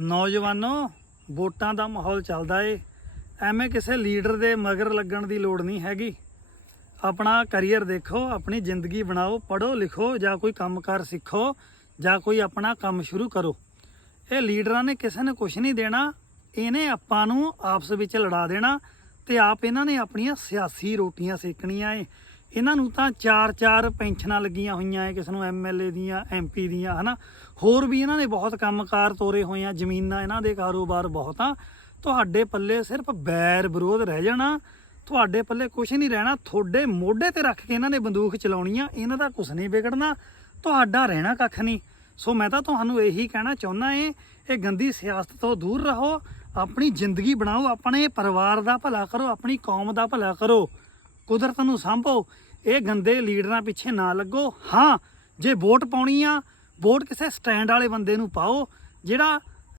ਨੌਜਵਾਨੋ, ਵੋਟਾਂ ਦਾ ਮਾਹੌਲ ਚੱਲਦਾ ਏ। ਐਵੇਂ ਕਿਸੇ ਲੀਡਰ ਦੇ ਮਗਰ ਲੱਗਣ ਦੀ ਲੋੜ ਨਹੀਂ ਹੈਗੀ। ਆਪਣਾ ਕੈਰੀਅਰ ਦੇਖੋ, ਆਪਣੀ ਜ਼ਿੰਦਗੀ ਬਣਾਓ, ਪੜ੍ਹੋ ਲਿਖੋ, ਜਾਂ ਕੋਈ ਕੰਮਕਾਰ ਸਿੱਖੋ, ਜਾਂ ਕੋਈ ਆਪਣਾ ਕੰਮ ਸ਼ੁਰੂ ਕਰੋ। ਇਹ ਲੀਡਰਾਂ ਨੇ ਕਿਸੇ ਨੇ ਕੁਝ ਨਹੀਂ ਦੇਣਾ, ਇਹਨੇ ਆਪਾਂ ਨੂੰ ਆਪਸ ਵਿੱਚ ਲੜਾ ਦੇਣਾ ਤੇ ਆਪ ਇਹਨਾਂ ਨੇ ਆਪਣੀਆਂ ਸਿਆਸੀ ਰੋਟੀਆਂ ਸੇਕਣੀਆਂ ਏ। ਇਹਨਾਂ ਨੂੰ ਤਾਂ ਚਾਰ ਚਾਰ ਪੈਨਸ਼ਨਾਂ ਲੱਗੀਆਂ ਹੋਈਆਂ ਏ ਕਿਸ ਨੂੰ ਐਮਐਲਏ ਦੀਆਂ ਐਮਪੀ ਦੀਆਂ, ਹਨਾ? ਹੋਰ ਵੀ ਇਹਨਾਂ ਨੇ ਬਹੁਤ ਕੰਮਕਾਰ ਤੋਰੇ ਹੋਏ ਆ, ਜ਼ਮੀਨਾਂ ਇਹਨਾਂ ਦੇ ਕਾਰੋਬਾਰ ਬਹੁਤ ਆ। ਤੁਹਾਡੇ ਪੱਲੇ ਸਿਰਫ ਬੈਰ ਵਿਰੋਧ ਰਹਿ ਜਾਣਾ। ਤੁਹਾਡੇ ਪੱਲੇ ਕੁਝ ਨਹੀਂ ਰਹਿਣਾ। ਤੁਹਾਡੇ ਮੋਢੇ ਤੇ ਰੱਖ ਕੇ ਇਹਨਾਂ ਨੇ ਬੰਦੂਕ ਚਲਾਉਣੀ ਆ ਇਹਨਾਂ ਦਾ ਕੁਝ ਨਹੀਂ ਵਿਗੜਨਾ। ਤੁਹਾਡਾ ਰਹਿਣਾ ਕੱਖ ਨਹੀਂ। ਸੋ ਮੈਂ ਤਾਂ ਤੁਹਾਨੂੰ ਇਹੀ ਕਹਿਣਾ ਚਾਹੁੰਦਾ ਏ, ਇਹ ਗੰਦੀ ਸਿਆਸਤ ਤੋਂ ਦੂਰ ਰਹੋ। ਆਪਣੀ ਜ਼ਿੰਦਗੀ ਬਣਾਓ, ਆਪਣੇ ਪਰਿਵਾਰ ਦਾ ਭਲਾ ਕਰੋ, ਆਪਣੀ ਕੌਮ ਦਾ ਭਲਾ ਕਰੋ। ਕੁਦਰਤ ਨੂੰ ਸੰਭੋ। ਇਹ ਗੰਦੇ ਲੀਡਰਾਂ ਪਿੱਛੇ ਨਾ ਲੱਗੋ। ਹਾਂ, ਜੇ ਵੋਟ ਪਾਉਣੀ ਆ, ਵੋਟ ਕਿਸੇ ਸਟੈਂਡ ਵਾਲੇ ਬੰਦੇ ਨੂੰ ਪਾਓ, ਜਿਹੜਾ